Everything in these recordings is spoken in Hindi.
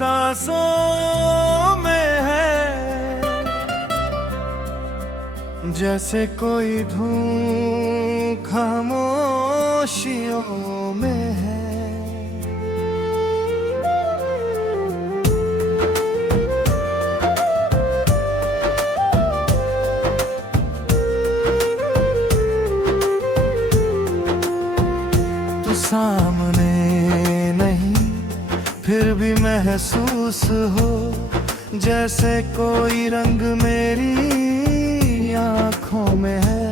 सांसों में है, जैसे कोई धूम खामोशियों में है। तू सामने नहीं फिर भी महसूस हो, जैसे कोई रंग मेरी आँखों में है।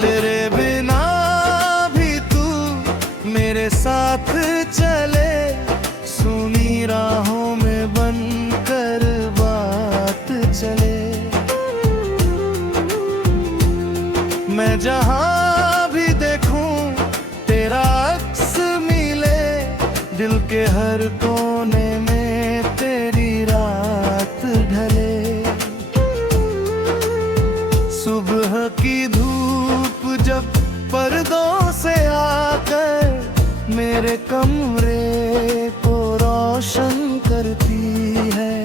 तेरे बिना भी तू मेरे साथ चले, सुनी राहों में बनकर बात चले। मैं जहाँ भी देखूं तेरा अक्स मिले, दिल के हर कोने में तेरी रात ढले। सुबह की धूप जब पर्दों से आकर मेरे कमरे को रोशन करती है,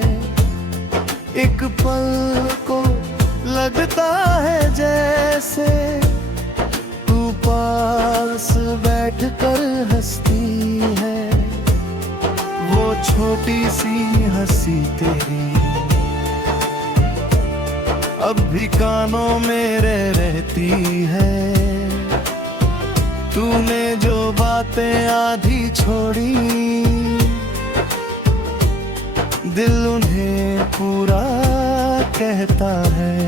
एक पल को लगता है जैसे तू पास बैठकर हंसती है। वो छोटी सी हंसी तेरी अब भी कानों मेरे रहती है। तूने जो बातें आधी छोड़ी, दिल उन्हें पूरा कहता है।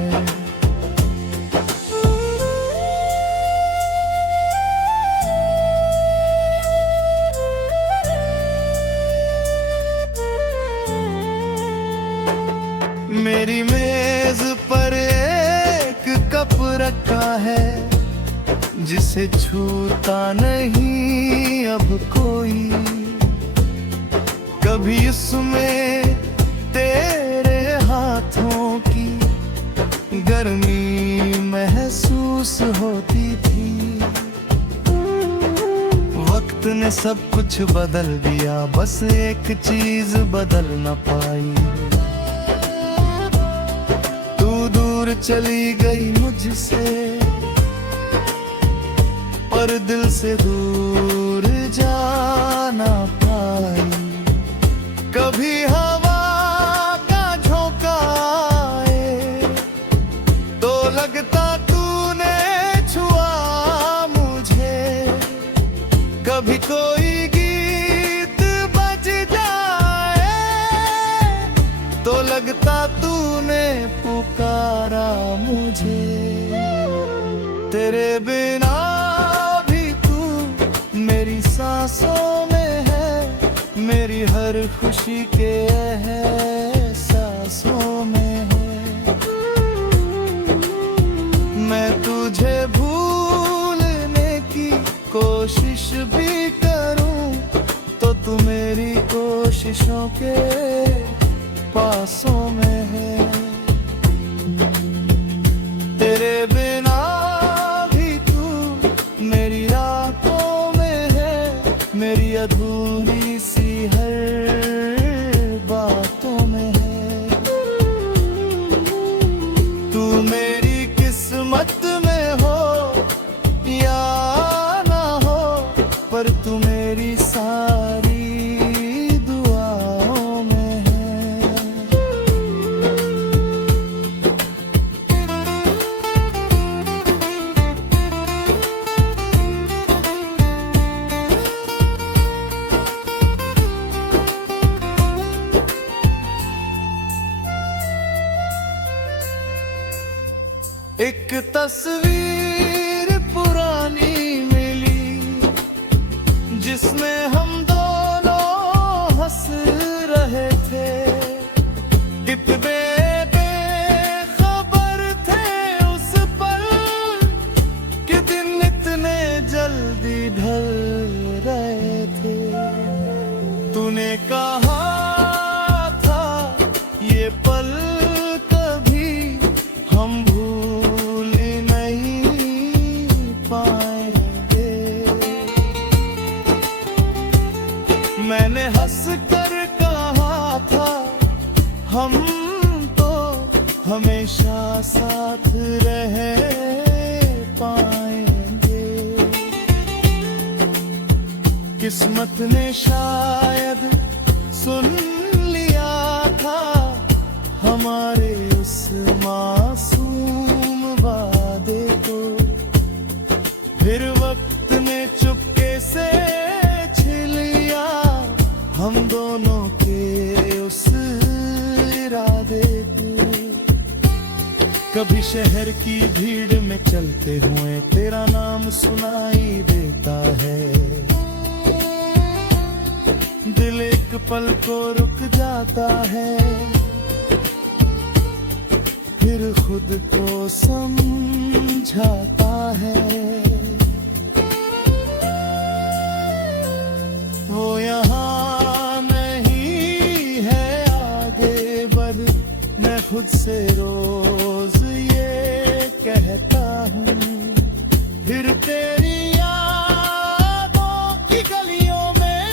मेरी मेज पर एक कप रखा है, जिसे छूता नहीं अब कोई। कभी उसमें तेरे हाथों की गर्मी महसूस होती थी। वक्त ने सब कुछ बदल दिया, बस एक चीज बदल न पाई। चली गई मुझसे, पर दिल से दूर जा ना पाई। कभी हवा का झोंका आए तो लगता तूने छुआ मुझे। कभी कोई गीत बज जाए तो लगता तूने पुकारा मुझे। तेरे बिना भी तू मेरी सांसों में है, मेरी हर खुशी के एहसासों में है। मैं तुझे भूलने की कोशिश भी करूं तो तू मेरी कोशिशों के पासों में है। तेरे बिना भी तू मेरी आँखों में है, मेरी अधूरी सी हर बातों में है। तू मेरी किस्मत में हो या ना हो, पर तू मेरी सारी दुआओं में है। एक तस्वीर पुरानी मिली, जिसमें हम दोनों हंस रहे थे। कितने बेखबर थे उस पल कि दिन इतने जल्दी ढल रहे थे। तूने कहा था ये पल कभी हम भूल नहीं पाएंगे। किस्मत ने शायद सुन लिया था हमारे उस मासूम वादे को। फिर वक्त ने चुपके से छीन लिया हम दोनों के उस इरादे को। कभी शहर की भीड़ में चलते हुए तेरा नाम सुनाई देता है, दिल एक पल को रुक जाता है, फिर खुद को समझाता है। वो यहाँ नहीं है आगे बढ़, मैं खुद से रोज ये कहता हूँ। फिर तेरी यादों की गलियों में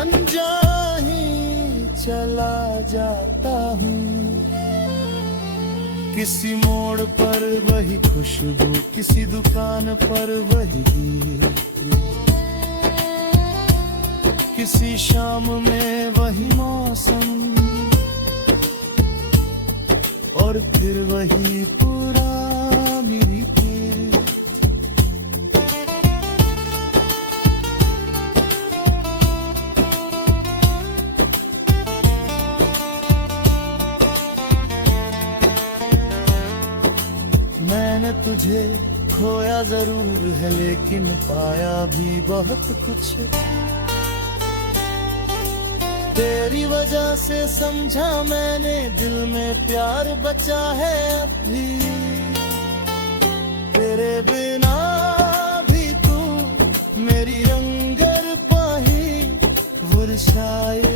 अनजानी चला जाता हूँ। किसी मोड़ पर वही खुशबू, किसी दुकान पर वही गीत, किसी शाम में वही मौसम, और फिर वही पुरानी गीत। मैंने तुझे खोया जरूर है लेकिन पाया भी बहुत कुछ। तेरी वजह से समझा मैंने दिल में प्यार बचा है अब भी। तेरे बिना भी तू मेरी रंगर पाही, वर्षाए